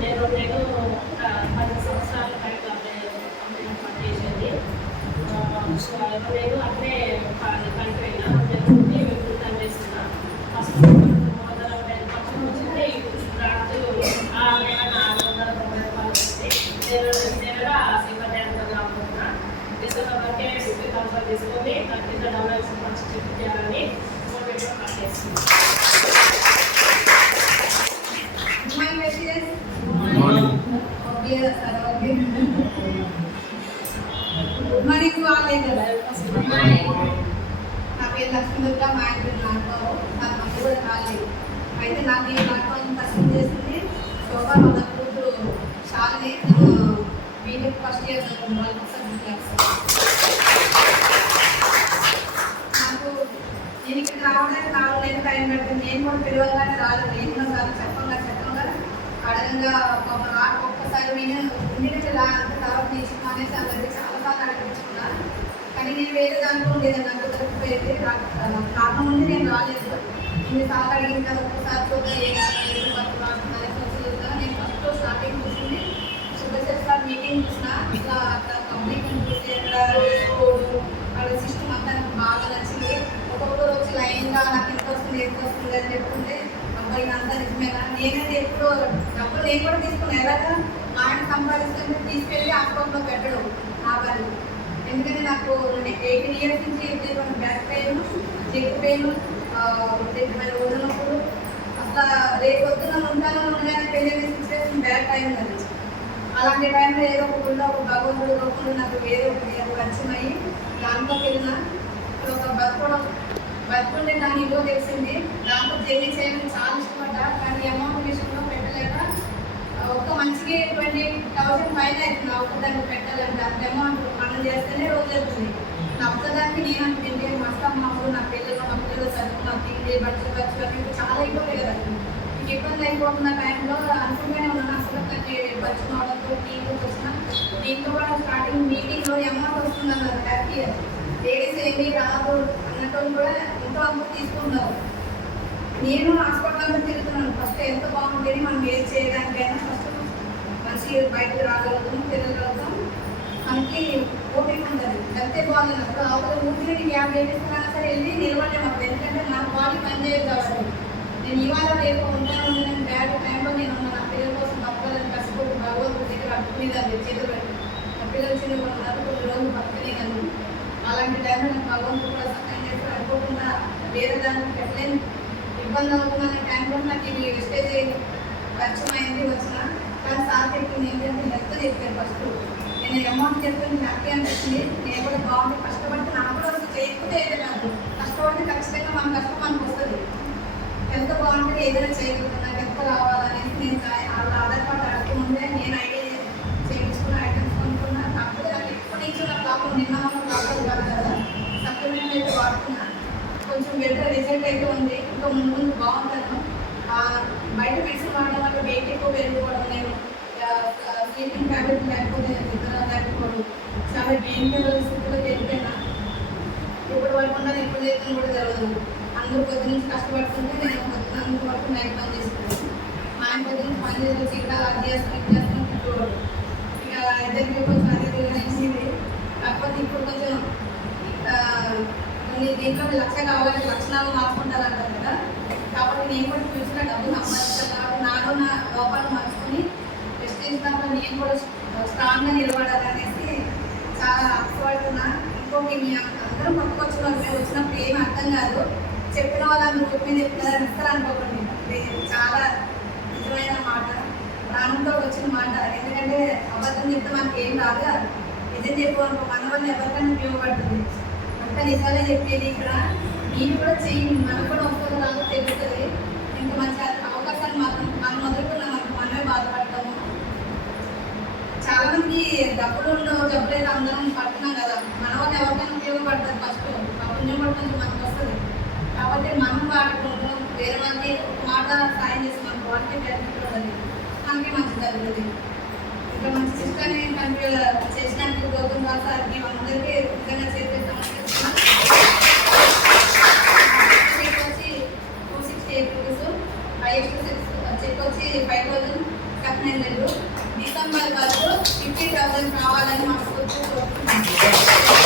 నేను నేను పది సంవత్సరాల నేను అట్లే కలిపోయినా జరుగుతుంది వికృతం చేస్తున్నా ఫస్ట్ వందల ఖర్చు వచ్చింది రాజు ఆరు వేల నాలుగు వందల తొంభై రూపాయలు వచ్చింది నెలగా సింగల్ అనుకుంటున్నా డిసెంబర్ తీసుకొని నా కింద డెవలప్స్ మంచి చెక్ చేయాలని గవర్నమెంట్ పనిచేస్తుంది My messages. Morning. Okay, sir, okay. Good morning to all leaders. నా పేరు లక్ష్మీదుర్గ మా ఆయన పేరు నాగబాబు నా మమ్మీ కూడా కాలేదు అయితే నాకు ఈ లాక్డౌన్ పరిస్థితి చేసింది శోభా వాళ్ళ కూతురు షాలిని నేను బీటెక్ ఫస్ట్ ఇయర్ వాళ్ళకి సబ్జెక్ట్ క్లాస్ నాకు నేను ఇక్కడ రావడానికి నాలుగు నెలలు టైం పడుతుంది నేను కూడా పిలవగానే రాలేదు నేను కూడా సార్ చెప్పంగా చెప్పంగా అడగంగా పాప నాకు ఒక్కసారి నేను ఉండినట్టు రా అంత తర్వాత తీసుకున్నా అనేసి అందరికి చాలా సార్లు అడగించుకున్నా కానీ నేను వేరే దాంట్లో ఉండేది నాకు కుదరకపోయేది రా- కారణం ఉంది నేను రాలేదు ఇన్ని సార్లు అడిగిన కదా ఒక్కసారి చూద్దాం ఏ ఏ వర్క్ రాస్తున్నారు కొంచెం చూద్దాం నేను ఫస్ట్ స్టార్టింగ్ చూసింది సూపర్ సార్ మీటింగ్ చూసిన ఎంత వస్తుంది అని చెప్తుంటే అబ్బాయి అంతా నిజమేనా నేనైతే ఎప్పుడు డబ్బులు నేను కూడా తీసుకున్నాను ఎలాగా? మా ఆయన సంపాదిస్తుంటే తీసుకెళ్ళి అకౌంట్లో పెట్టడం నా వాళ్ళు ఎందుకంటే నాకు ఎయిటీన్ ఇయర్స్ నుంచి ఇప్పుడు బ్యాక్ పెయిన్ చెక్ పెయిన్ ఉన్నప్పుడు అసలు రేపు పొద్దున ఉంటాను ఉండగానే తెలియని సిచ్యువేషన్ బ్యాడ్ టైం అది. అలాంటి టైంలో ఏదో ఒక గుళ్ళో ఒక భగవంతుడు రూపంలో నాకు వేరే ఒక ఏదో పరిచయం అయ్యి దాంట్లోకి వెళ్ళిన ఇక్కడ ఒక బతుకోవడం బతుకుంటే దాని ఇల్లు తెలిసింది. దాంట్లో జర్నీ చేయడం చాలా ఇష్టపడ్డా కానీ అమౌంట్ విషయంలో పెట్టలేక ఒక మంచికి ట్వంటీ థౌసండ్ పైన అవుతుంది ఆ ఒక్కదాన్ని పెట్టాలంటే. అంత అమౌంట్ మనం చేస్తేనే రోజు వెళ్తుంది నా ఒక్కదానికి నేను అంత తింటే మాకు నా పిల్లలు మా పిల్లలు చదువు నా తిండి బట్టలు ఖర్చులు అవి చాలా ఇబ్బంది కదా. మీకు ఇబ్బంది అయిపోతున్న టైంలో అనుకుంటూనే ఉన్నాను అసలు నాకు బస్సు మోడల్తో టీవీ వచ్చిన దీంతో కూడా స్టార్టింగ్ మీటింగ్లో అమౌంట్ వస్తుంది హ్యాపీ హ్యాపీ లేడీస్ ఏమి రాదు అన్నట్టు కూడా ఎంతో అమౌంట్ తీసుకున్నావు నేను హాస్పిటల్లో తిరుగుతున్నాను. ఫస్ట్ ఎంత బాగుంటుంది మనం ఏది చేయడానికైనా ఫస్ట్ మంచి బయటకు రాగలుగుతాం తిరగలుగుతాం మనకి ఓపిక ఉంటుంది అంతే బాగుంది. అప్పుడు అవతల ఊరికి యాభై వేసుకున్నా సరే వెళ్ళి నిలబడలేము అప్పుడు. ఎందుకంటే నా బాడీ పనిచేయదు కాబట్టి. నేను ఇవాళ రేపు ఉంటాను నేను బ్యాడ్ టైంలో నేను నా పిల్లల కోసం బతకాలని కష్టపడి భగవంతుడి దగ్గర అడుగునేదాన్ని చేతులు పెట్టి నా పిల్లలు చిన్న ఉన్నారు కొన్ని రోజులు అలాంటి టైంలో నాకు భగవంతుడు కూడా సహాయం అనుకోకుండా వేరే దానికి పెట్టలేని ఇబ్బంది అవుతుందనే టైంలో నాకు ఇది స్టేజ్ పరిచయం అయింది వచ్చిన. కానీ సార్ చెప్పింది ఏంటంటే హెల్త్ చెప్పాను ఫస్ట్ నేను అమౌంట్ చెప్తే హ్యాపీ అనిపించింది నేను కూడా బాగుంది కష్టపడితే నాకు కూడా అసలు చేయకపోతే ఏదో కాదు. కష్టపడితే ఖచ్చితంగా మన కష్టం మనకు వస్తుంది. హెల్త్ బాగుంటే ఏదైనా చేయగలుగుతాను నాకు ఎంత నాకు నిన్న ప్రాబ్లం కదా సప్లిమెంట్ అయితే వాడుతున్నాను కొంచెం బెటర్ రిజల్ట్ అయితే ఉంది. ఇంకా ముందు ముందు బాగుంటాను. బయట మెడిసిన్ వాడడం వల్ల వెయిట్ ఎక్కువ పెరిగిపోవడం నేను స్లీపింగ్ ట్యాబ్లెట్ లేకపోతే నిద్ర లేకపోవడం. చాలా పెయిన్ స్థితిలో వెళ్ళిపోయినా. ఇప్పుడు వరకు ఉన్నది ఎప్పుడు చేస్తాను కూడా జరగదు. అందరూ కొద్ది నుంచి కష్టపడుతుంటే నేను కొద్ది అందరూ వరకు నైట్ పని చేసుకున్నాను మా ఆయన కొద్ది నుంచి పని చేసిన చీకటాలు అది చేస్తాను ఇది చేస్తాను ఇక ఇద్దరికి కొంచెం అదే తెలియనింది కాకపోతే ఇప్పుడు కొంచెం ఆ, కొన్ని దీంట్లో లక్ష కావాలంటే లక్షణాలు మార్చుకుంటారంటారు కదా. కాబట్టి నేను కూడా ఫ్యూచర్లో డబ్బు సంపాదించాలి నాలో నా లోపాలు మార్చుకుని ప్రెస్టేజ్ నేను కూడా స్ట్రాంగ్గా నిలబడాలి అనేసి చాలా ఆశపడుతున్నా. ఇంకోటి మీ అందరూ పట్టుకొచ్చిన వాళ్ళు మేము వచ్చినప్పుడు ఏం అర్థం కాదు. చెప్పిన వాళ్ళందరూ చెప్పి చెప్తారని ఇస్తారు అనుకోకండి. ఇది చాలా నిజమైన మాట. ప్రాణంతో వచ్చిన మాట. ఎందుకంటే అబద్ధం చెప్తే మనకి ఏం రాదు. నిజం చెప్పు అనుకో మన వల్ల ఎవరికైనా ఉపయోగపడుతుంది. అంత నిజాలే చెప్పేది ఇక్కడ. నేను కూడా చేయండి మనకు కూడా వస్తుందో నాకు తెలుస్తుంది. ఇంకా మంచి అవకాశాలు మనం మనం వదులుకున్నాం మనకు మనమే బాధపడతాము. చాలా మంది డబ్బులు ఉండవు జబ్బులేదు అందరం పడుతున్నాం కదా. మన వాళ్ళు ఎవరికైనా ఉపయోగపడుతుంది ఫస్ట్. ప్రపంచం కూడా కొంచెం మనకు వస్తుంది. కాబట్టి మనం వాడుకుంటాం వేరే వాళ్ళకి ఒక మాట సాయం చేసి మనకు వాళ్ళకి బెనిఫిట్ ఉంటుంది మనకి మంచి జరుగుతుంది ఇంకా మంచి సిస్టర్ని కంటిన్యూ చేసినట్టు ఐబోలు కట్నెందులు డిసెంబర్ వరకు ఫిఫ్టీ థౌసండ్ కావాలని మాకు